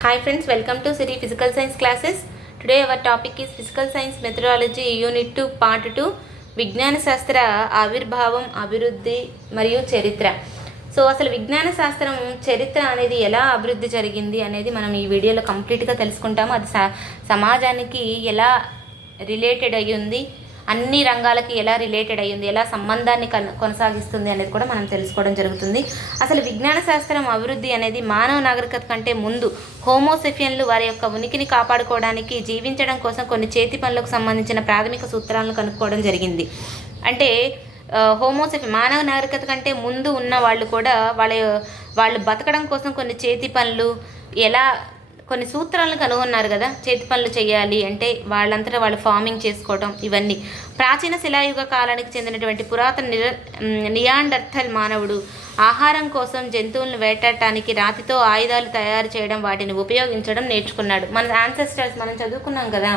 Hi friends, welcome to Siri Physical Science classes. Today our topic is Physical Science Methodology Unit 2 Part 2 విజ్ఞాన శాస్త్ర ఆవిర్భావం అభివృద్ధి మరియు చరిత్ర. సో అసలు విజ్ఞాన శాస్త్రం చరిత్ర అనేది ఎలా అభివృద్ధి జరిగింది అనేది మనం ఈ వీడియోలో కంప్లీట్గా తెలుసుకుంటాము. అది సమాజానికి ఎలా రిలేటెడ్ అయ్యింది, అన్ని రంగాలకి ఎలా రిలేటెడ్ అయ్యింది, ఎలా సంబంధాన్ని కొనసాగిస్తుంది అనేది కూడా మనం తెలుసుకోవడం జరుగుతుంది. అసలు విజ్ఞాన శాస్త్రం అభివృద్ధి అనేది మానవ నాగరికత కంటే ముందు హోమోసెఫియన్లు వారి యొక్క ఉనికిని కాపాడుకోవడానికి జీవించడం కోసం కొన్ని చేతి పనులకు సంబంధించిన ప్రాథమిక సూత్రాలను కనుక్కోవడం జరిగింది. అంటే మానవ నాగరికత కంటే ముందు ఉన్న వాళ్ళు కూడా వాళ్ళు బతకడం కోసం కొన్ని చేతి పనులు, ఎలా కొన్ని సూత్రాలను కనుగొన్నారు కదా. చేతి పనులు చేయాలి అంటే వాళ్ళంతటా వాళ్ళు ఫార్మింగ్ చేసుకోవడం, ఇవన్నీ ప్రాచీన శిలాయుగ కాలానికి చెందినటువంటి పురాతన నియాండర్థల్ మానవుడు ఆహారం కోసం జంతువులను వేటాడటానికి రాతితో ఆయుధాలు తయారు చేయడం, వాటిని ఉపయోగించడం నేర్చుకున్నాడు. మన యాన్సెస్టర్స్ మనం చదువుకున్నాం కదా,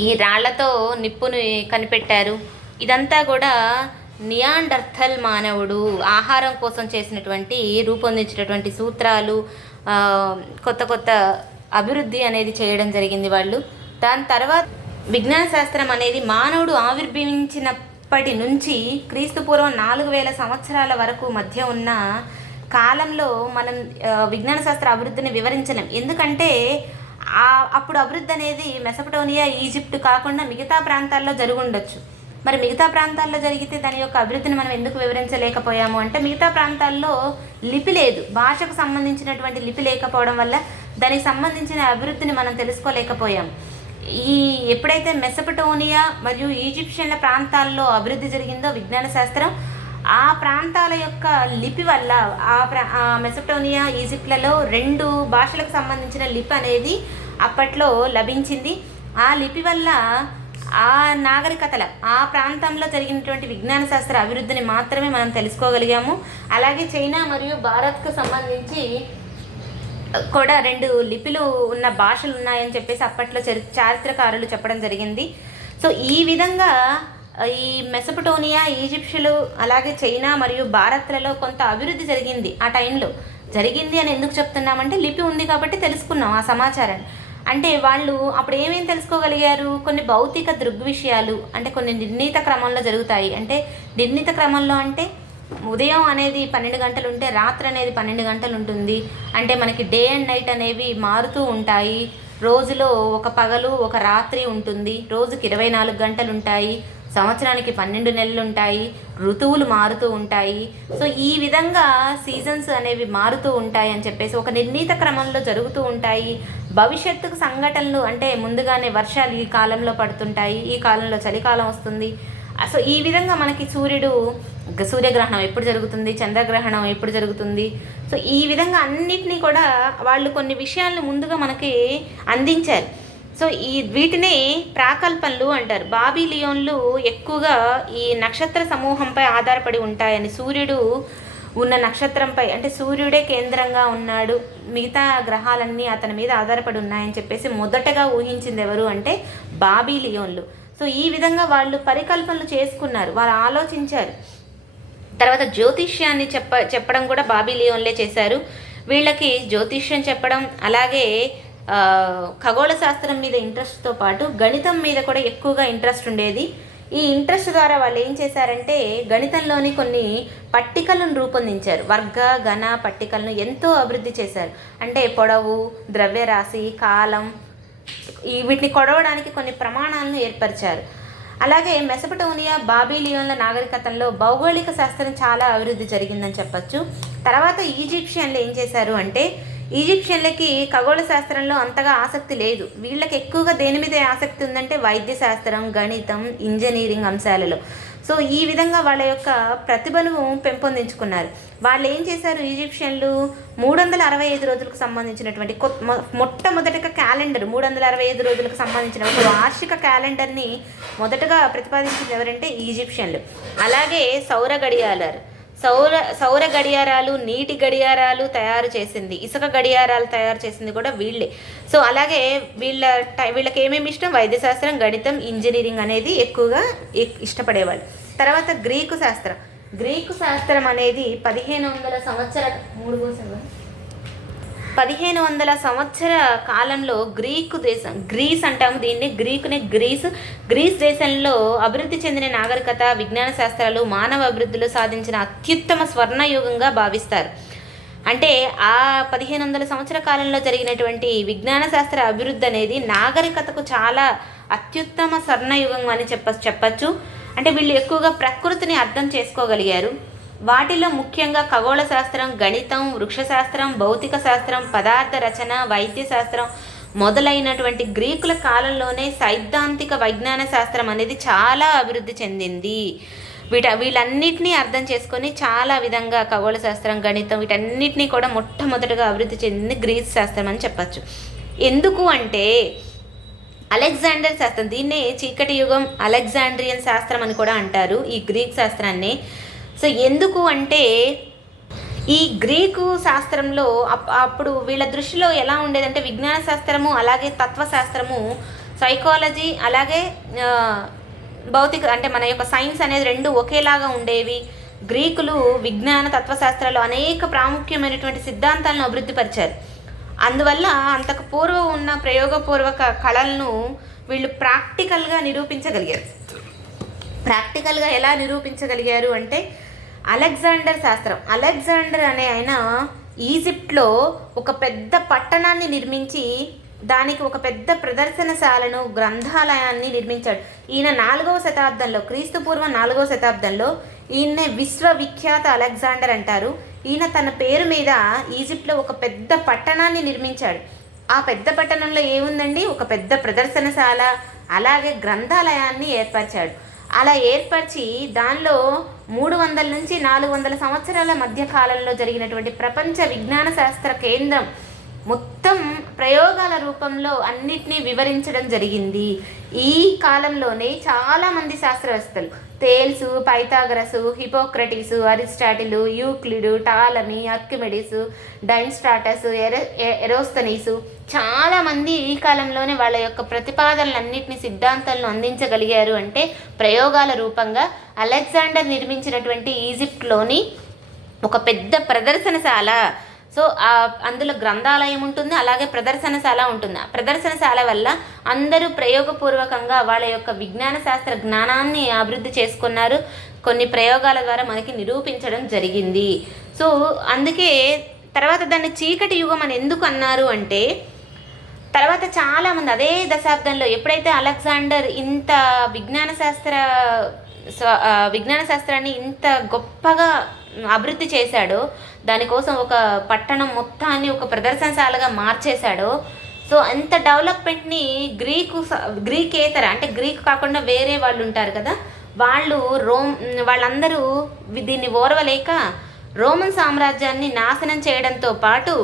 ఈ రాళ్లతో నిప్పును కనిపెట్టారు. ఇదంతా కూడా నియాండర్థల్ మానవుడు ఆహారం కోసం రూపొందించినటువంటి సూత్రాలు, కొత్త కొత్త అభివృద్ధి అనేది చేయడం జరిగింది వాళ్ళు. దాని తర్వాత విజ్ఞాన శాస్త్రం అనేది మానవుడు ఆవిర్భవించినప్పటి నుంచి క్రీస్తుపూర్వం 4000 సంవత్సరాల వరకు మధ్య ఉన్న కాలంలో మనం విజ్ఞాన శాస్త్ర అభివృద్ధిని వివరించలేం. ఎందుకంటే అప్పుడు అభివృద్ధి అనేది మెసపటోనియా, ఈజిప్ట్ కాకుండా మిగతా ప్రాంతాల్లో జరుగుండొచ్చు. మరి మిగతా ప్రాంతాల్లో జరిగితే దాని యొక్క అభివృద్ధిని మనం ఎందుకు వివరించలేకపోయాము అంటే, మిగతా ప్రాంతాల్లో లిపి లేదు, భాషకు సంబంధించినటువంటి లిపి లేకపోవడం వల్ల దానికి సంబంధించిన అభివృద్ధిని మనం తెలుసుకోలేకపోయాం. ఎప్పుడైతే మెసపటోనియా మరియు ఈజిప్షియన్ల ప్రాంతాల్లో అభివృద్ధి జరిగిందో విజ్ఞాన శాస్త్రం, ఆ ప్రాంతాల యొక్క లిపి వల్ల మెసపటోనియా, ఈజిప్ట్లలో 2 భాషలకు సంబంధించిన లిపి అనేది అప్పట్లో లభించింది. ఆ లిపి వల్ల ఆ నాగరికతల ఆ ప్రాంతంలో జరిగినటువంటి విజ్ఞాన శాస్త్ర అభివృద్ధిని మాత్రమే మనం తెలుసుకోగలిగాము. అలాగే చైనా మరియు భారత్కు సంబంధించి కూడా 2 లిపిలు ఉన్న భాషలు ఉన్నాయని చెప్పేసి అప్పట్లో చారిత్రకారులు చెప్పడం జరిగింది. సో ఈ విధంగా ఈ మెసపటోనియా, ఈజిప్షియన్లు, అలాగే చైనా మరియు భారత్లలో కొంత అభివృద్ధి జరిగింది. ఆ టైంలో జరిగింది అని ఎందుకు చెప్తున్నామంటే, లిపి ఉంది కాబట్టి తెలుసుకున్నాం ఆ సమాచారాన్ని. అంటే వాళ్ళు అప్పుడు ఏమేమి తెలుసుకోగలిగారు, కొన్ని భౌతిక దృగ్విషయాలు, అంటే కొన్ని నిర్ణీత క్రమంలో జరుగుతాయి. అంటే నిర్ణీత క్రమంలో అంటే ఉదయం అనేది 12 గంటలు ఉంటే రాత్రి అనేది 12 గంటలు ఉంటుంది. అంటే మనకి డే అండ్ నైట్ అనేవి మారుతూ ఉంటాయి. రోజులో ఒక పగలు ఒక రాత్రి ఉంటుంది. రోజుకి 24 గంటలు ఉంటాయి. సంవత్సరానికి 12 నెలలు ఉంటాయి. ఋతువులు మారుతూ ఉంటాయి. సో ఈ విధంగా సీజన్స్ అనేవి మారుతూ ఉంటాయి అని చెప్పేసి ఒక నిర్ణీత క్రమంలో జరుగుతూ ఉంటాయి. భవిష్యత్తుకు సంఘటనలు అంటే ముందుగానే వర్షాలు ఈ కాలంలో పడుతుంటాయి, ఈ కాలంలో చలికాలం వస్తుంది. సో ఈ విధంగా మనకి సూర్యగ్రహణం ఎప్పుడు జరుగుతుంది, చంద్రగ్రహణం ఎప్పుడు జరుగుతుంది. సో ఈ విధంగా అన్నిటినీ కూడా వాళ్ళు కొన్ని విషయాలను ముందుగా మనకి అందించారు. సో వీటినే ప్రాకల్పనలు అంటారు. బాబిలియోన్లు ఎక్కువగా ఈ నక్షత్ర సమూహంపై ఆధారపడి ఉంటాయని, సూర్యుడు ఉన్న నక్షత్రంపై, అంటే సూర్యుడే కేంద్రంగా ఉన్నాడు, మిగతా గ్రహాలన్నీ అతని మీద ఆధారపడి ఉన్నాయని చెప్పేసి మొదటగా ఊహించింది ఎవరు అంటే బాబిలియోన్లు. సో ఈ విధంగా వాళ్ళు పరికల్పనలు చేసుకున్నారు, వాళ్ళు ఆలోచించారు. తర్వాత జ్యోతిష్యాన్ని చెప్పడం కూడా బాబిలియోన్లే చేశారు. వీళ్ళకి జ్యోతిష్యం చెప్పడం, అలాగే ఖగోళ శాస్త్రం మీద ఇంట్రెస్ట్తో పాటు గణితం మీద కూడా ఎక్కువగా ఇంట్రెస్ట్ ఉండేది. ఈ ఇంట్రెస్ట్ ద్వారా వాళ్ళు ఏం చేశారంటే గణితంలోని కొన్ని పట్టికలను రూపొందించారు. వర్గ గణ పట్టికలను ఎంతో అభివృద్ధి చేశారు. అంటే పొడవు, ద్రవ్యరాశి, కాలం, వీటిని కొడవడానికి కొన్ని ప్రమాణాలను ఏర్పరిచారు. అలాగే మెసపటోనియా, బాబిలియోన్ల నాగరికతల్లో భౌగోళిక శాస్త్రం చాలా అభివృద్ధి జరిగిందని చెప్పచ్చు. తర్వాత ఈజిప్షియన్లు ఏం చేశారు అంటే, ఈజిప్షియన్లకి ఖగోళ శాస్త్రంలో అంతగా ఆసక్తి లేదు. వీళ్ళకి ఎక్కువగా దేని మీద ఆసక్తి ఉందంటే వైద్య శాస్త్రం, గణితం, ఇంజనీరింగ్ అంశాలలో. సో ఈ విధంగా వాళ్ళ యొక్క ప్రతిభను పెంపొందించుకున్నారు. వాళ్ళు ఏం చేశారు, ఈజిప్షియన్లు 365 రోజులకు సంబంధించినటువంటి మొట్టమొదటిగా క్యాలెండర్, 365 రోజులకు సంబంధించిన ఒక వార్షిక క్యాలెండర్ని మొదటగా ప్రతిపాదించింది ఎవరంటే ఈజిప్షియన్లు. అలాగే సౌర గడియారాలు, నీటి గడియారాలు తయారు చేసింది, ఇసుక గడియారాలు తయారు చేసింది కూడా వీళ్ళే. సో అలాగే వీళ్ళకి ఏమేమి ఇష్టం, వైద్యశాస్త్రం, గణితం, ఇంజనీరింగ్ అనేది ఎక్కువగా ఇష్టపడేవాళ్ళు. తర్వాత గ్రీకు శాస్త్రం అనేది 1500 సంవత్సరాల 1500 సంవత్సర కాలంలో గ్రీకు దేశం, గ్రీస్ అంటాము దీన్ని, గ్రీస్ దేశంలో అభివృద్ధి చెందిన నాగరికత, విజ్ఞాన శాస్త్రాలు మానవ అభివృద్ధిలో సాధించిన అత్యుత్తమ స్వర్ణయుగంగా భావిస్తారు. అంటే ఆ 1500 సంవత్సర కాలంలో జరిగినటువంటి విజ్ఞాన శాస్త్ర అభివృద్ధి అనేది నాగరికతకు చాలా అత్యుత్తమ స్వర్ణయుగం అని చెప్పచ్చు. అంటే వీళ్ళు ఎక్కువగా ప్రకృతిని అర్థం చేసుకోగలిగారు. వాటిలో ముఖ్యంగా ఖగోళ శాస్త్రం, గణితం, వృక్షశాస్త్రం, భౌతిక శాస్త్రం, పదార్థ రచన, వైద్య శాస్త్రం మొదలైనటువంటి గ్రీకుల కాలంలోనే సైద్ధాంతిక విజ్ఞాన శాస్త్రం అనేది చాలా అభివృద్ధి చెందింది. వీళ్ళన్నిటినీ అర్థం చేసుకొని చాలా విధంగా ఖగోళ శాస్త్రం, గణితం వీటన్నిటినీ కూడా మొట్టమొదటిగా అభివృద్ధి చెందింది గ్రీస్ శాస్త్రం అని చెప్పచ్చు. ఎందుకు అంటే అలెగ్జాండర్ శాస్త్రం, దీన్నే చీకటి యుగం, అలెగ్జాండ్రియన్ శాస్త్రం అని కూడా అంటారు ఈ గ్రీక్ శాస్త్రాన్ని. సో ఎందుకు అంటే ఈ గ్రీకు శాస్త్రంలో అప్పుడు వీళ్ళ దృష్టిలో ఎలా ఉండేదంటే విజ్ఞాన శాస్త్రము, అలాగే తత్వశాస్త్రము, సైకాలజీ, అలాగే భౌతిక అంటే మన యొక్క సైన్స్ అనేది రెండు ఒకేలాగా ఉండేవి. గ్రీకులు విజ్ఞాన తత్వశాస్త్రాలు అనేక ప్రాముఖ్యమైనటువంటి సిద్ధాంతాలను అభివృద్ధిపరిచారు. అందువల్ల అంతకు పూర్వం ఉన్న ప్రయోగపూర్వక కళలను వీళ్ళు ప్రాక్టికల్గా నిరూపించగలిగారు. ప్రాక్టికల్గా ఎలా నిరూపించగలిగారు అంటే అలెగ్జాండర్ శాస్త్రం, అలెగ్జాండర్ అనే ఆయన ఈజిప్ట్లో ఒక పెద్ద పట్టణాన్ని నిర్మించి దానికి ఒక పెద్ద ప్రదర్శనశాలను, గ్రంథాలయాన్ని నిర్మించాడు. ఈయన 4వ శతాబ్దంలో, క్రీస్తుపూర్వం 4వ శతాబ్దంలో ఈయన్నే విశ్వవిఖ్యాత అలెగ్జాండర్ అంటారు. ఈయన తన పేరు మీద ఈజిప్ట్లో ఒక పెద్ద పట్టణాన్ని నిర్మించాడు. ఆ పెద్ద పట్టణంలో ఏముందండి, ఒక పెద్ద ప్రదర్శనశాల, అలాగే గ్రంథాలయాన్ని ఏర్పరిచాడు. అలా ఏర్పరిచి దానిలో 300 నుంచి 400 సంవత్సరాల మధ్య కాలంలో జరిగినటువంటి ప్రపంచ విజ్ఞాన శాస్త్ర కేంద్రం మొత్తం ప్రయోగాల రూపంలో అన్నిటినీ వివరించడం జరిగింది. ఈ కాలంలోనే చాలామంది శాస్త్రవేత్తలు, థేల్సు, పైథాగరసు, హిపోక్రటీసు, అరిస్టాటిలు, యూక్లిడు, టాలమీ, ఆర్కిమెడిస్, డైన్స్ట్రాటస్, ఎరోస్తనీసు చాలామంది ఈ కాలంలోనే వాళ్ళ యొక్క ప్రతిపాదనలన్నింటినీ, సిద్ధాంతాలను అందించగలిగారు. అంటే ప్రయోగాల రూపంగా అలెగ్జాండర్ నిర్మించినటువంటి ఈజిప్ట్లోని ఒక పెద్ద ప్రదర్శనశాల, సో అందులో గ్రంథాలయం ఉంటుంది, అలాగే ప్రదర్శనశాల ఉంటుంది. ఆ ప్రదర్శనశాల వల్ల అందరూ ప్రయోగపూర్వకంగా వాళ్ళ యొక్క విజ్ఞాన శాస్త్ర జ్ఞానాన్ని అభివృద్ధి చేసుకున్నారు. కొన్ని ప్రయోగాల ద్వారా మనకి నిరూపించడం జరిగింది. సో అందుకే తర్వాత దాన్ని చీకటి యుగం అని ఎందుకు అన్నారు అంటే తర్వాత చాలామంది అదే దశాబ్దంలో ఎప్పుడైతే అలెగ్జాండర్ ఇంత విజ్ఞాన శాస్త్రాన్ని ఇంత గొప్పగా అభివృద్ధి చేశాడో, దానికోసం ఒక పట్టణం మొత్తాన్ని ఒక ప్రదర్శనశాలగా మార్చేశాడో, సో అంత డెవలప్మెంట్ని గ్రీకేతర అంటే గ్రీక్ కాకుండా వేరే వాళ్ళు ఉంటారు కదా, వాళ్ళందరూ దీన్ని ఓర్వలేక రోమన్ సామ్రాజ్యాన్ని నాశనం చేయడంతో పాటు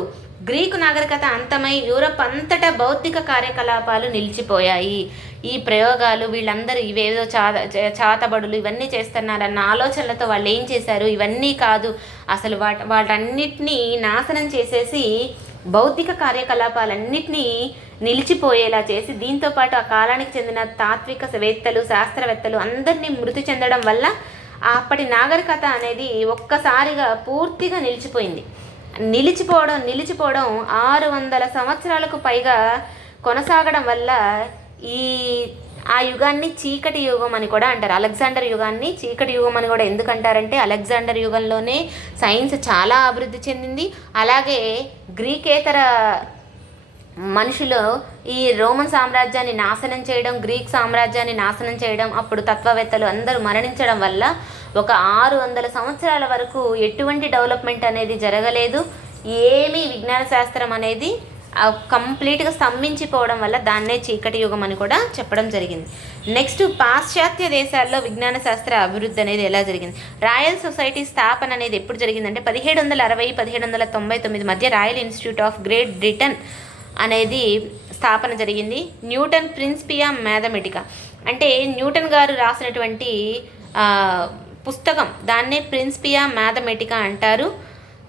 గ్రీకు నాగరికత అంతమై యూరప్ అంతటా బౌద్ధిక కార్యకలాపాలు నిలిచిపోయాయి. ఈ ప్రయోగాలు వీళ్ళందరూ ఇవేదో చాతబడులు ఇవన్నీ చేస్తున్నారన్న ఆలోచనలతో వాళ్ళు ఏం చేశారు, ఇవన్నీ కాదు అసలు వాటన్నిటినీ నాశనం చేసేసి బౌద్ధిక కార్యకలాపాలన్నింటినీ నిలిచిపోయేలా చేసి, దీంతోపాటు ఆ కాలానికి చెందిన తాత్వికవేత్తలు, శాస్త్రవేత్తలు అందరినీ మృతి చెందడం వల్ల అప్పటి నాగరికత అనేది ఒక్కసారిగా పూర్తిగా నిలిచిపోవడం 600 సంవత్సరాలకు పైగా కొనసాగడం వల్ల ఆ యుగాన్ని చీకటి యుగం అని కూడా అంటారు. అలెగ్జాండర్ యుగాన్ని చీకటి యుగం అని కూడా ఎందుకంటారంటే అలెగ్జాండర్ యుగంలోనే సైన్స్ చాలా అభివృద్ధి చెందింది. అలాగే గ్రీకేతర మనుషులు ఈ రోమన్ సామ్రాజ్యాన్ని నాశనం చేయడం, గ్రీక్ సామ్రాజ్యాన్ని నాశనం చేయడం, అప్పుడు తత్వవేత్తలు అందరూ మరణించడం వల్ల ఒక 600 సంవత్సరాల వరకు ఎటువంటి డెవలప్మెంట్ అనేది జరగలేదు. ఏమీ విజ్ఞాన శాస్త్రం అనేది కంప్లీట్గా స్తంభించిపోవడం వల్ల దాన్నే చీకటి యుగం అని కూడా చెప్పడం జరిగింది. నెక్స్ట్, పాశ్చాత్య దేశాల్లో విజ్ఞాన శాస్త్ర అభివృద్ధి అనేది ఎలా జరిగింది? రాయల్ సొసైటీ స్థాపన అనేది ఎప్పుడు జరిగిందంటే 1760-1799 మధ్య royal institute of great Britain అనేది స్థాపన జరిగింది. న్యూటన్ ప్రిన్సిపియా మ్యాథమెటికా అంటే న్యూటన్ గారు రాసినటువంటి పుస్తకం, దాన్నే ప్రిన్సిపియా మ్యాథమెటికా అంటారు.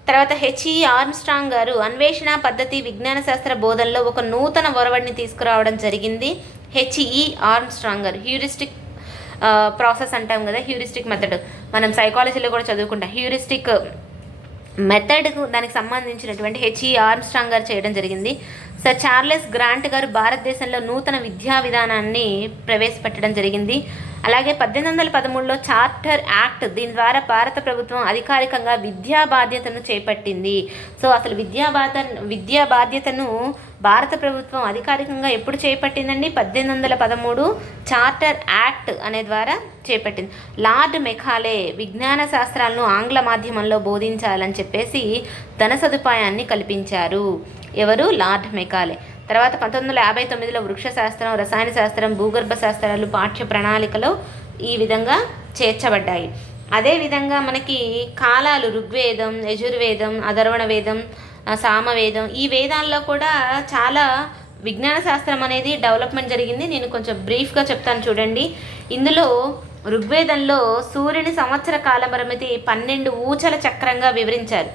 తర్వాత హెచ్ఈ ఆర్మ్స్ట్రాంగ్ గారు అన్వేషణ పద్ధతి విజ్ఞాన శాస్త్ర బోధనలో ఒక నూతన ఒరవడిని తీసుకురావడం జరిగింది. హెచ్ఈ ఆర్మ్స్ట్రాంగ్ గారు హ్యూరిస్టిక్ ప్రాసెస్ అంటాం కదా, హ్యూరిస్టిక్ మెథడ్ మనం సైకాలజీలో కూడా చదువుకుంటాం. హ్యూరిస్టిక్ మెథడ్కు దానికి సంబంధించినటువంటి హెచ్ఈ ఆర్మ్స్ట్రాంగ్ గారు చేయడం జరిగింది. సర్ చార్లెస్ గ్రాంట్ గారు భారతదేశంలో నూతన విద్యా విధానాన్ని ప్రవేశపెట్టడం జరిగింది. అలాగే 1813లో చార్టర్ యాక్ట్, దీని ద్వారా భారత ప్రభుత్వం అధికారికంగా విద్యా బాధ్యతను చేపట్టింది. సో అసలు విద్యా బాధ్యతను భారత ప్రభుత్వం అధికారికంగా ఎప్పుడు చేపట్టిందండి? 1813 చార్టర్ యాక్ట్ అనే ద్వారా చేపట్టింది. లార్డ్ మెకాలే విజ్ఞాన శాస్త్రాలను ఆంగ్ల మాధ్యమంలో బోధించాలని చెప్పేసి ధన సదుపాయాన్ని కల్పించారు. ఎవరు? Lord Macaulay. తర్వాత 1959లో వృక్ష శాస్త్రం, రసాయన శాస్త్రం, భూగర్భ శాస్త్రాలు పాఠ్య ప్రణాళికలో ఈ విధంగా చేర్చబడ్డాయి. అదేవిధంగా మనకి కాలాలు ఋగ్వేదం, యజుర్వేదం, అథర్వణ వేదం, సామవేదం, ఈ వేదాల్లో కూడా చాలా విజ్ఞాన శాస్త్రం అనేది డెవలప్మెంట్ జరిగింది. నేను కొంచెం బ్రీఫ్గా చెప్తాను చూడండి. ఇందులో ఋగ్వేదంలో సూర్యుని సంవత్సర కాల పరిమితి 12 ఊచల చక్రంగా వివరించారు.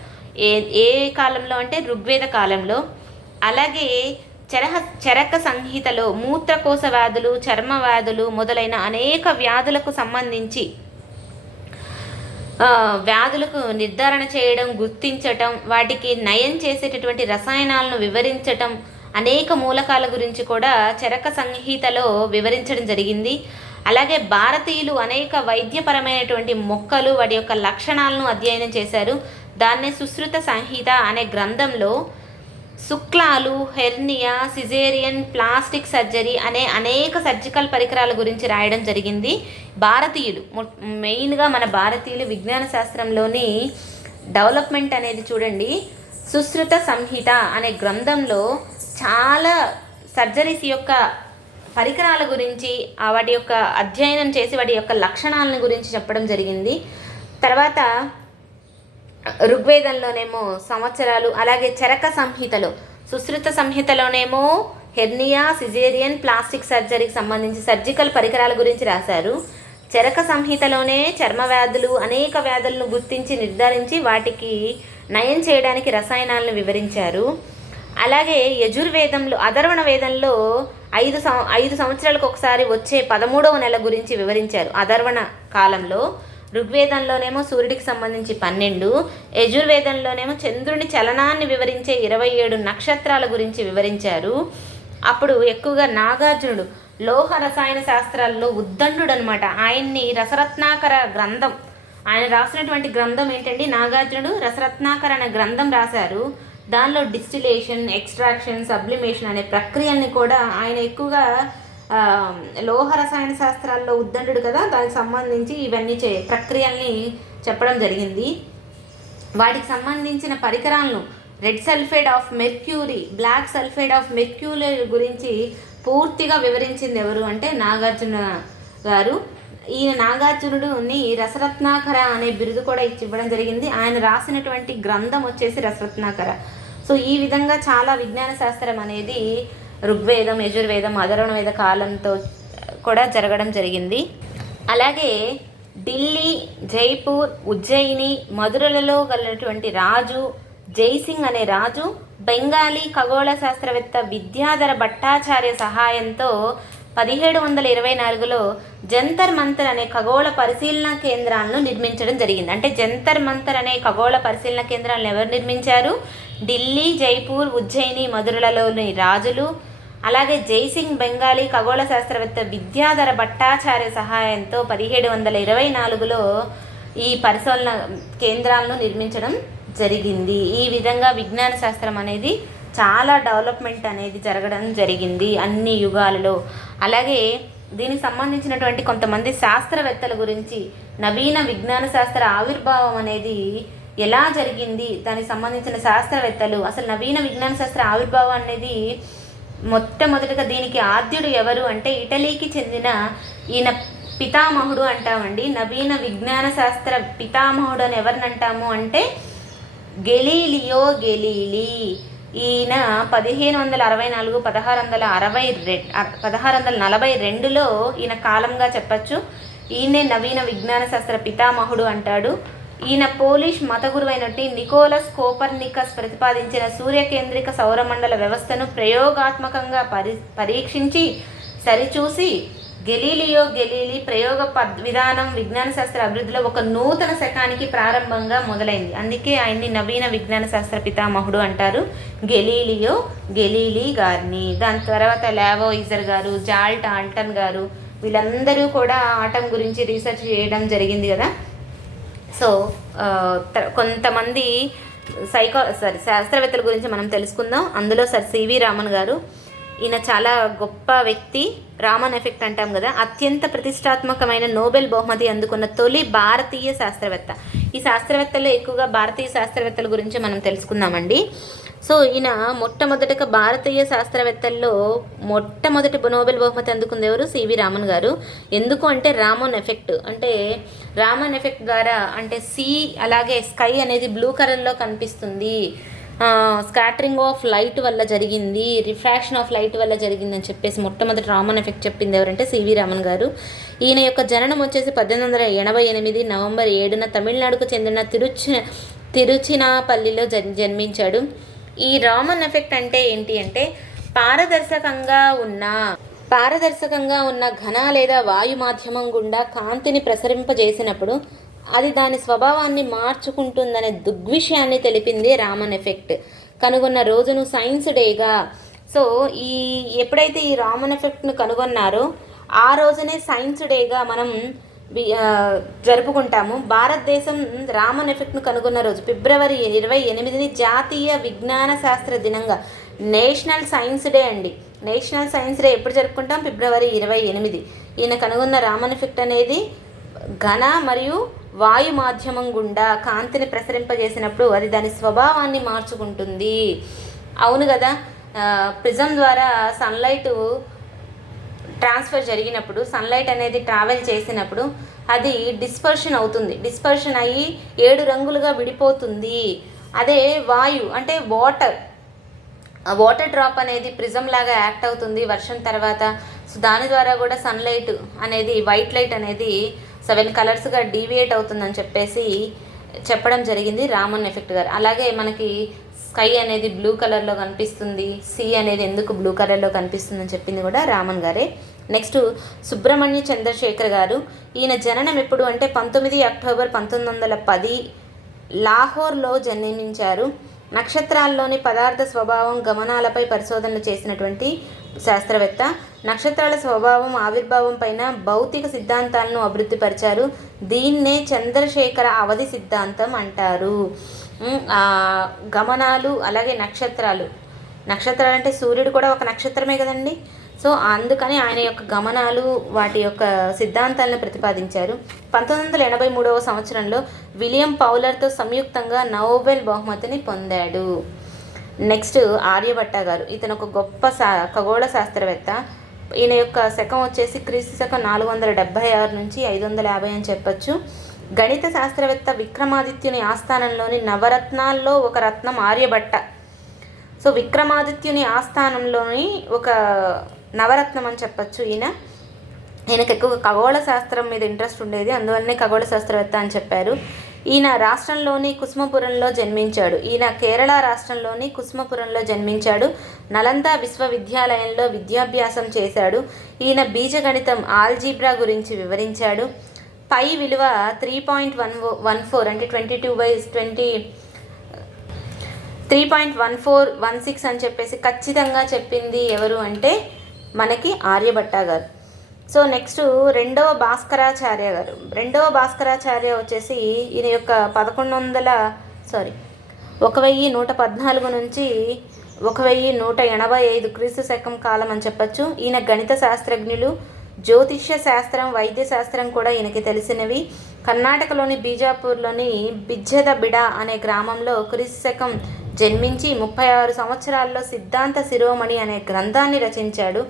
ఏ కాలంలో అంటే ఋగ్వేద కాలంలో. అలాగే చరక సంహితలో మూత్రకోశ వ్యాధులు, చర్మ వ్యాధులు మొదలైన అనేక వ్యాధులకు సంబంధించి వ్యాధులకు నిర్ధారణ చేయడం, గుర్తించటం, వాటికి నయం చేసేటటువంటి రసాయనాలను వివరించటం, అనేక మూలకాల గురించి కూడా చరక సంహితలో వివరించడం జరిగింది. అలాగే భారతీయులు అనేక వైద్యపరమైనటువంటి మొక్కలు, వాటి యొక్క లక్షణాలను అధ్యయనం చేశారు. దాన్నే సుశ్రుత సంహిత అనే గ్రంథంలో శుక్లాలు, హెర్నియా, సిజేరియన్, ప్లాస్టిక్ సర్జరీ అనే అనేక సర్జికల్ పరికరాల గురించి రాయడం జరిగింది. భారతీయులు మెయిన్గా మన భారతీయులు విజ్ఞాన శాస్త్రంలోని డెవలప్మెంట్ అనేది చూడండి. సుశ్రుత సంహిత అనే గ్రంథంలో చాలా సర్జరీస్ యొక్క పరికరాల గురించి, వాటి యొక్క అధ్యయనం చేసి వాటి యొక్క లక్షణాలను గురించి చెప్పడం జరిగింది. తర్వాత ఋగ్వేదంలోనేమో సంవత్సరాలు, అలాగే చరక సంహితలో, సుశ్రుత సంహితలోనేమో హెర్నియా, సిజేరియన్, ప్లాస్టిక్ సర్జరీకి సంబంధించి సర్జికల్ పరికరాల గురించి రాశారు. చరక సంహితలోనే చర్మ వ్యాధులు, అనేక వ్యాధులను గుర్తించి నిర్ధారించి వాటికి నయం చేయడానికి రసాయనాలను వివరించారు. అలాగే యజుర్వేదంలో, అథర్వణ వేదంలో 5 సంవత్సరాలకు ఒకసారి వచ్చే 13వ నెల గురించి వివరించారు అథర్వణ కాలంలో. ఋగ్వేదంలోనేమో సూర్యుడికి సంబంధించి 12, యజుర్వేదంలోనేమో చంద్రుని చలనాన్ని వివరించే 27 నక్షత్రాల గురించి వివరించారు. అప్పుడు ఎక్కువగా నాగార్జునుడు లోహ రసాయన శాస్త్రాల్లో ఉద్దండు అనమాట. ఆయన్ని రసరత్నాకర గ్రంథం, ఆయన రాసినటువంటి గ్రంథం ఏంటండి? నాగార్జునుడు రసరత్నాకర అనే గ్రంథం రాశారు. దానిలో డిస్టిలేషన్, ఎక్స్ట్రాక్షన్, సబ్లిమేషన్ అనే ప్రక్రియల్ని కూడా ఆయన ఎక్కువగా లోహ రసాయన శాస్త్రాల్లో ఉద్దండు కదా, దానికి సంబంధించి ఇవన్నీ ప్రక్రియల్ని చెప్పడం జరిగింది. వాటికి సంబంధించిన పరికరాలను red sulphate of mercury, black sulphate of mercury గురించి పూర్తిగా వివరించింది ఎవరు అంటే నాగార్జున గారు. ఈయన నాగార్జునుడుని రసరత్నాకర అనే బిరుదు కూడా ఇవ్వడం జరిగింది. ఆయన రాసినటువంటి గ్రంథం వచ్చేసి రసరత్నాకర. సో ఈ విధంగా చాలా విజ్ఞాన శాస్త్రం అనేది ఋగ్వేదం, యజుర్వేదం, అథర్వణ వేద కాలంతో కూడా జరగడం జరిగింది. అలాగే ఢిల్లీ, జైపూర్, ఉజ్జయిని, మధురలలో గలటువంటి రాజు జైసింగ్ అనే రాజు బెంగాలీ ఖగోళ శాస్త్రవేత్త విద్యాధర భట్టాచార్య సహాయంతో 1724లో జంతర్ మంతర్ అనే ఖగోళ పరిశీలన కేంద్రాలను నిర్మించడం జరిగింది. అంటే జంతర్ మంతర్ అనే ఖగోళ పరిశీలన కేంద్రాలను ఎవరు నిర్మించారు? ఢిల్లీ, జైపూర్, ఉజ్జయిని, మధురలలోని రాజులు. అలాగే జైసింగ్ బెంగాలీ ఖగోళ శాస్త్రవేత్త విద్యాధర భట్టాచార్య సహాయంతో 1724లో ఈ పరిశోధన కేంద్రాలను నిర్మించడం జరిగింది. ఈ విధంగా విజ్ఞాన శాస్త్రం అనేది చాలా డెవలప్మెంట్ అనేది జరగడం జరిగింది అన్ని యుగాలలో. అలాగే దీనికి సంబంధించినటువంటి కొంతమంది శాస్త్రవేత్తల గురించి, నవీన విజ్ఞాన శాస్త్ర ఆవిర్భావం అనేది ఎలా జరిగింది, దానికి సంబంధించిన శాస్త్రవేత్తలు, అసలు నవీన విజ్ఞాన శాస్త్ర ఆవిర్భావం అనేది మొట్టమొదటిగా దీనికి ఆద్యుడు ఎవరు అంటే ఇటలీకి చెందిన ఈయన పితామహుడు అంటామండి. నవీన విజ్ఞాన శాస్త్ర పితామహుడు అని ఎవరిని అంటాము అంటే గెలీలియో గెలీలీ. ఈయన 1564 1642లో ఈయన కాలంగా చెప్పచ్చు. ఈయనే నవీన విజ్ఞాన శాస్త్ర పితామహుడు అంటాడు. ఈయన పోలిష్ మత గురువైనట్టి నికోలస్ కోపర్నికస్ ప్రతిపాదించిన సూర్యకేంద్రిక సౌరమండల వ్యవస్థను ప్రయోగాత్మకంగా పరీక్షించి సరిచూసి గెలీలియో గెలీలీ ప్రయోగ విధానం విజ్ఞాన శాస్త్ర అభివృద్ధిలో ఒక నూతన శకానికి ప్రారంభంగా మొదలైంది. అందుకే ఆయన్ని నవీన విజ్ఞాన శాస్త్ర పితామహుడు అంటారు, గెలీలియో గెలీలీ గారిని. దాని తర్వాత లావోయిజర్ గారు, జాల్ట్ ఆల్టన్ గారు, వీళ్ళందరూ కూడా ఆటం గురించి రీసెర్చ్ చేయడం జరిగింది కదా. సో కొంతమంది శాస్త్రవేత్తల గురించి మనం తెలుసుకుందాం. అందులో సర్ సివి రామన్ గారు. ఈయన చాలా గొప్ప వ్యక్తి. రామన్ ఎఫెక్ట్ అంటాం కదా, అత్యంత ప్రతిష్టాత్మకమైన నోబెల్ బహుమతి అందుకున్న తొలి భారతీయ శాస్త్రవేత్త. ఈ శాస్త్రవేత్తల్లో ఎక్కువగా భారతీయ శాస్త్రవేత్తల గురించి మనం తెలుసుకుందామండి. సో ఈయన మొట్టమొదటిగా భారతీయ శాస్త్రవేత్తల్లో మొట్టమొదటి నోబెల్ బహుమతి అందుకుంది ఎవరు? సివి రామన్ గారు. ఎందుకు అంటే రామన్ ఎఫెక్ట్, అంటే రామన్ ఎఫెక్ట్ ద్వారా అంటే అలాగే స్కై అనేది బ్లూ కలర్లో కనిపిస్తుంది, స్కాటరింగ్ ఆఫ్ లైట్ వల్ల జరిగింది, రిఫ్రాక్షన్ ఆఫ్ లైట్ వల్ల జరిగిందని చెప్పేసి మొట్టమొదటి రామన్ ఎఫెక్ట్ చెప్పింది ఎవరంటే సివి రామన్ గారు. ఈయన యొక్క జననం వచ్చేసి 1888 నవంబర్ 7న తమిళనాడుకు చెందిన తిరుచినాపల్లిలో జన్మించాడు. ఈ రామన్ ఎఫెక్ట్ అంటే ఏంటి అంటే పారదర్శకంగా ఉన్న ఘన లేదా వాయు మాధ్యమం గుండా కాంతిని ప్రసరింపజేసినప్పుడు అది దాని స్వభావాన్ని మార్చుకుంటుందనే దృగ్విషయాన్ని తెలిపింది రామన్ ఎఫెక్ట్. కనుగొన్న రోజును సైన్స్ డేగా, సో ఎప్పుడైతే ఈ రామన్ ఎఫెక్ట్ను కనుగొన్నారో ఆ రోజునే సైన్స్ డేగా మనం జరుపుకుంటాము. భారతదేశం రామన్ ఎఫెక్ట్ను కనుగొన్న రోజు ఫిబ్రవరి 28ని జాతీయ విజ్ఞాన శాస్త్ర దినంగా, నేషనల్ సైన్స్ డే అండి. నేషనల్ సైన్స్ డే ఎప్పుడు జరుపుకుంటాం? ఫిబ్రవరి 28. ఈయన కనుగొన్న రామన్ ఎఫెక్ట్ అనేది ఘన మరియు వాయు మాధ్యమం గుండా కాంతిని ప్రసరింపజేసినప్పుడు అది దాని స్వభావాన్ని మార్చుకుంటుంది. అవును కదా, ప్రిజం ద్వారా సన్లైట్ ట్రాన్స్ఫర్ జరిగినప్పుడు, సన్లైట్ అనేది ట్రావెల్ చేసినప్పుడు అది డిస్పర్షన్ అవుతుంది. డిస్పర్షన్ అయ్యి 7 రంగులుగా విడిపోతుంది. అదే వాయు అంటే ఆ వాటర్ డ్రాప్ అనేది ప్రిజం లాగా యాక్ట్ అవుతుంది వర్షం తర్వాత. సో దాని ద్వారా కూడా సన్లైట్ అనేది, వైట్ లైట్ అనేది 7 కలర్స్గా డీవియేట్ అవుతుందని చెప్పేసి చెప్పడం జరిగింది రామన్ ఎఫెక్ట్ గారు. అలాగే మనకి స్కై అనేది బ్లూ కలర్లో కనిపిస్తుంది, సీ అనేది ఎందుకు బ్లూ కలర్లో కనిపిస్తుందని చెప్పింది కూడా రామన్ గారే. నెక్స్ట్ సుబ్రహ్మణ్య చంద్రశేఖర్ గారు. ఈయన జననం ఎప్పుడు అంటే 19 అక్టోబర్ 1910 లాహోర్లో జన్మించారు. నక్షత్రాల్లోని పదార్థ స్వభావం గమనాలపై పరిశోధనలు చేసినటువంటి శాస్త్రవేత్త. నక్షత్రాల స్వభావం ఆవిర్భావం పైన భౌతిక సిద్ధాంతాలను అభివృద్ధిపరిచారు. దీన్నే చంద్రశేఖర అవధి సిద్ధాంతం అంటారు. గమనాలు అలాగే నక్షత్రాలు అంటే సూర్యుడు కూడా ఒక నక్షత్రమే కదండి. సో అందుకని ఆయన యొక్క గమనాలు, వాటి యొక్క సిద్ధాంతాలను ప్రతిపాదించారు. 1983వ సంవత్సరంలో విలియం పౌలర్తో సంయుక్తంగా నోబెల్ బహుమతిని పొందాడు. నెక్స్ట్ ఆర్యభట్ట గారు. ఇతను ఒక గొప్ప ఖగోళ శాస్త్రవేత్త. ఈయన యొక్క శకం వచ్చేసి క్రీస్తు శకం 476 నుంచి 550 అని చెప్పచ్చు. గణిత శాస్త్రవేత్త విక్రమాదిత్యుని ఆస్థానంలోని నవరత్నాల్లో ఒక రత్నం ఆర్యభట్ట. సో విక్రమాదిత్యుని ఆస్థానంలోని ఒక నవరత్నం అని చెప్పచ్చు. ఈయనకు ఎక్కువ ఖగోళ శాస్త్రం మీద ఇంట్రెస్ట్ ఉండేది, అందువల్లనే ఖగోళ శాస్త్రవేత్త అని చెప్పారు. ఈయన రాష్ట్రంలోని కుసుమపురంలో జన్మించాడు. ఈయన కేరళ రాష్ట్రంలోని కుసుమపురంలో జన్మించాడు. నలంద విశ్వవిద్యాలయంలో విద్యాభ్యాసం చేశాడు. ఈయన బీజగణితం ఆల్జీబ్రా గురించి వివరించాడు. పై విలువ 3.14 అంటే 3.1416 అని చెప్పేసి ఖచ్చితంగా చెప్పింది ఎవరు అంటే మనకి ఆర్యభట్ట గారు. సో నెక్స్ట్ రెండవ భాస్కరాచార్య గారు. రెండవ భాస్కరాచార్య వచ్చేసి ఈయన యొక్క 1114 నుంచి 1185 క్రీస్తు శకం కాలం అని చెప్పచ్చు. ఈయన గణిత శాస్త్రజ్ఞులు, జ్యోతిష్య శాస్త్రం, వైద్య శాస్త్రం కూడా ఈయనకి తెలిసినవి. కర్ణాటకలోని బీజాపూర్లోని బిజ్జద బిడ అనే గ్రామంలో క్రీస్తు శకం జన్మించి 36 సంవత్సరాల్లో సిద్ధాంత శిరోమణి అనే గ్రంథాన్ని రచించాడు.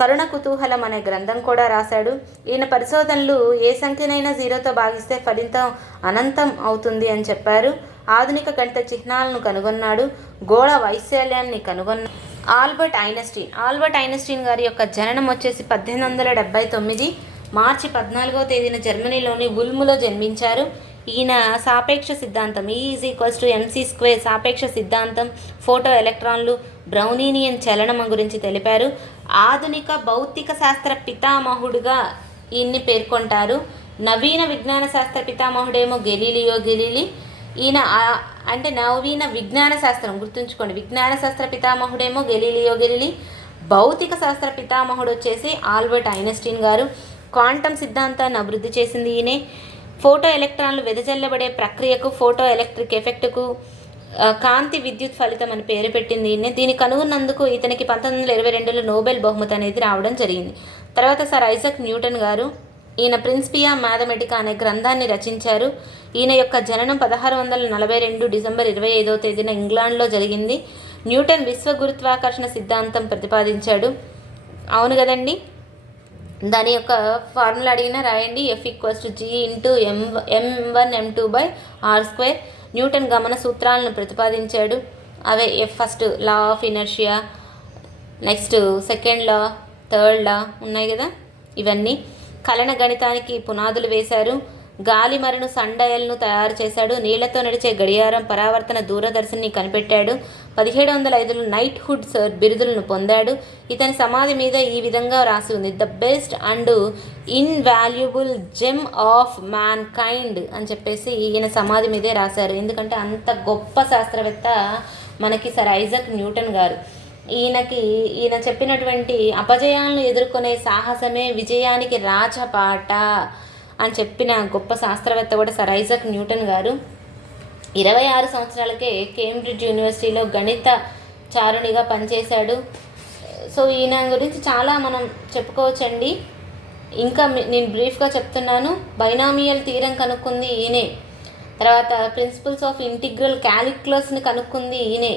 కరుణ కుతూహలం అనే గ్రంథం కూడా రాశాడు. ఈయన పరిశోధనలు ఏ సంఖ్యనైనా 0తో భాగిస్తే ఫలితం అనంతం అవుతుంది అని చెప్పారు. ఆధునిక గణిత చిహ్నాలను కనుగొన్నాడు. గోళ వైశాల్యాన్ని కనుగొన్నాడు. ఆల్బర్ట్ ఐన్స్టీన్ గారి యొక్క జననం వచ్చేసి 1879 మార్చి 14వ తేదీన జర్మనీలోని ఉల్ములో జన్మించారు. ఈయన సాపేక్ష సిద్ధాంతం E = mc² సాపేక్ష సిద్ధాంతం, ఫోటో ఎలక్ట్రాన్లు, బ్రౌనీనియన్ చలనం గురించి తెలిపారు. ఆధునిక భౌతిక శాస్త్ర పితామహుడుగా ఈయన్ని పేర్కొంటారు. నవీన విజ్ఞాన శాస్త్ర పితామహుడేమో గెలీలియో గెలీలీ. ఈయన అంటే నవీన విజ్ఞాన శాస్త్రం గుర్తుంచుకోండి, విజ్ఞాన శాస్త్ర పితామహుడేమో గెలీలియో గెలీలీ. భౌతిక శాస్త్ర పితామహుడు వచ్చేసి ఆల్బర్ట్ ఐన్స్టీన్ గారు. క్వాంటం సిద్ధాంతాన్ని అభివృద్ధి చేసింది ఈయనే. ఫోటో ఎలక్ట్రాన్లు వెదజల్లబడే ప్రక్రియకు, ఫోటో ఎలక్ట్రిక్ ఎఫెక్ట్కు కాంతి విద్యుత్ ఫలితం అని పేరు పెట్టింది ఈయనే. దీన్ని కనుగొన్నందుకు ఇతనికి 1922లో నోబెల్ బహుమతి అనేది రావడం జరిగింది. తర్వాత సర్ ఐజక్ న్యూటన్ గారు. ఈయన ప్రిన్సిపియా మ్యాథమెటికా అనే గ్రంథాన్ని రచించారు. ఈయన యొక్క జననం 1642 డిసెంబర్ 25వ తేదీన ఇంగ్లాండ్లో జరిగింది. న్యూటన్ విశ్వ గురుత్వాకర్షణ సిద్ధాంతం ప్రతిపాదించాడు. అవును కదండి, దాని యొక్క ఫార్ములా అడిగినా రాయండి. F=G*M1m2/r². న్యూటన్ గమన సూత్రాలను ప్రతిపాదించాడు. అవే first law of inertia, next second law, third law ఉన్నాయి కదా. ఇవన్నీ కలన గణితానికి పునాదులు వేశారు. గాలి మరను సండయల్ను తయారు చేశాడు. నీళ్లతో నడిచే గడియారం, పరావర్తన దూరదర్శిని కనిపెట్టాడు. 1705లో నైట్ హుడ్ సర్ బిరుదులను పొందాడు. ఇతని సమాధి మీద ఈ విధంగా రాసి ఉంది: the best and invaluable gem of man kind అని చెప్పేసి ఈయన సమాధి మీదే రాశారు. ఎందుకంటే అంత గొప్ప శాస్త్రవేత్త మనకి సర్ ఐజక్ న్యూటన్ గారు. ఈయన చెప్పినటువంటి అపజయాలను ఎదుర్కొనే సాహసమే విజయానికి రాచపాట అని చెప్పిన గొప్ప శాస్త్రవేత్త కూడా సర్ ఐజక్ న్యూటన్ గారు. 26 సంవత్సరాలకే కేంబ్రిడ్జ్ యూనివర్సిటీలో గణిత చారునిగా పనిచేశాడు. సో ఈయన గురించి చాలా మనం చెప్పుకోవచ్చండి. ఇంకా నేను బ్రీఫ్గా చెప్తున్నాను. బైనామియల్ థీరం కనుక్కుంది ఈయనే. తర్వాత ప్రిన్సిపల్స్ ఆఫ్ ఇంటిగ్రల్ క్యాలిక్యులస్ని కనుక్కుంది ఈయనే.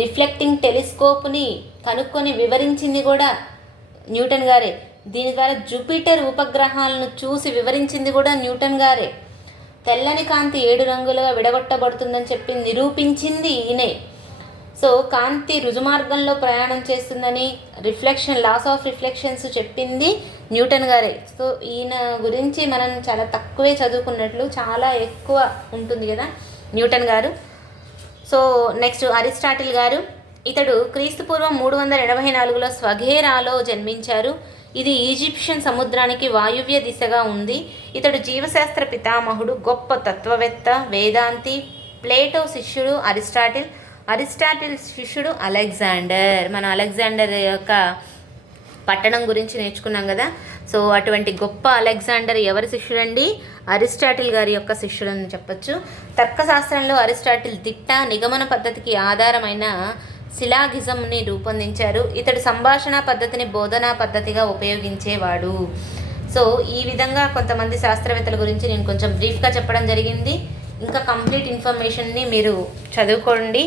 రిఫ్లెక్టింగ్ టెలిస్కోప్ని కనుక్కొని వివరించింది కూడా న్యూటన్ గారే. దీని ద్వారా జూపిటర్ ఉపగ్రహాలను చూసి వివరించింది కూడా న్యూటన్ గారే. తెల్లని కాంతి 7 రంగులుగా విడగొట్టబడుతుందని చెప్పి నిరూపించింది ఈయనే. సో కాంతి రుజుమార్గంలో ప్రయాణం చేస్తుందని లాస్ ఆఫ్ రిఫ్లెక్షన్స్ చెప్పింది న్యూటన్ గారే. సో ఈయన గురించి మనం చాలా తక్కువే చదువుకున్నట్లు, చాలా ఎక్కువ ఉంటుంది కదా న్యూటన్ గారు. సో నెక్స్ట్ అరిస్టాటిల్ గారు. ఇతడు క్రీస్తుపూర్వం 384లో స్వఘేరాలో జన్మించారు. ఇది ఈజిప్షియన్ సముద్రానికి వాయువ్య దిశగా ఉంది. ఇతడు జీవశాస్త్ర పితామహుడు, గొప్ప తత్వవేత్త, వేదాంతి. ప్లేటో శిష్యుడు అరిస్టాటిల్ శిష్యుడు అలెగ్జాండర్. మనం అలెగ్జాండర్ యొక్క పట్టణం గురించి నేర్చుకున్నాం కదా. సో అటువంటి గొప్ప అలెగ్జాండర్ ఎవరి శిష్యుడండి? అరిస్టాటిల్ గారి యొక్క శిష్యుడు అని చెప్పచ్చు. తర్కశాస్త్రంలో అరిస్టాటిల్ దిట్ట, నిగమన పద్ధతికి ఆధారమైన సిలాగిజంని రూపొందించారు. ఇతడు సంభాషణ పద్ధతిని బోధనా పద్ధతిగా ఉపయోగించేవాడు. సో ఈ విధంగా కొంతమంది శాస్త్రవేత్తల గురించి నేను కొంచెం బ్రీఫ్గా చెప్పడం జరిగింది. ఇంకా కంప్లీట్ ఇన్ఫర్మేషన్ని మీరు చదువుకోండి.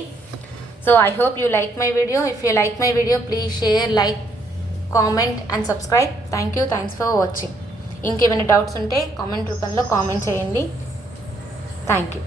So I hope you like my video. If you like my video please share, like, comment and subscribe. Thanks for watching. ఇంకేమైనా డౌట్స్ ఉంటే కామెంట్ రూపంలో కామెంట్ చేయండి. Thank you.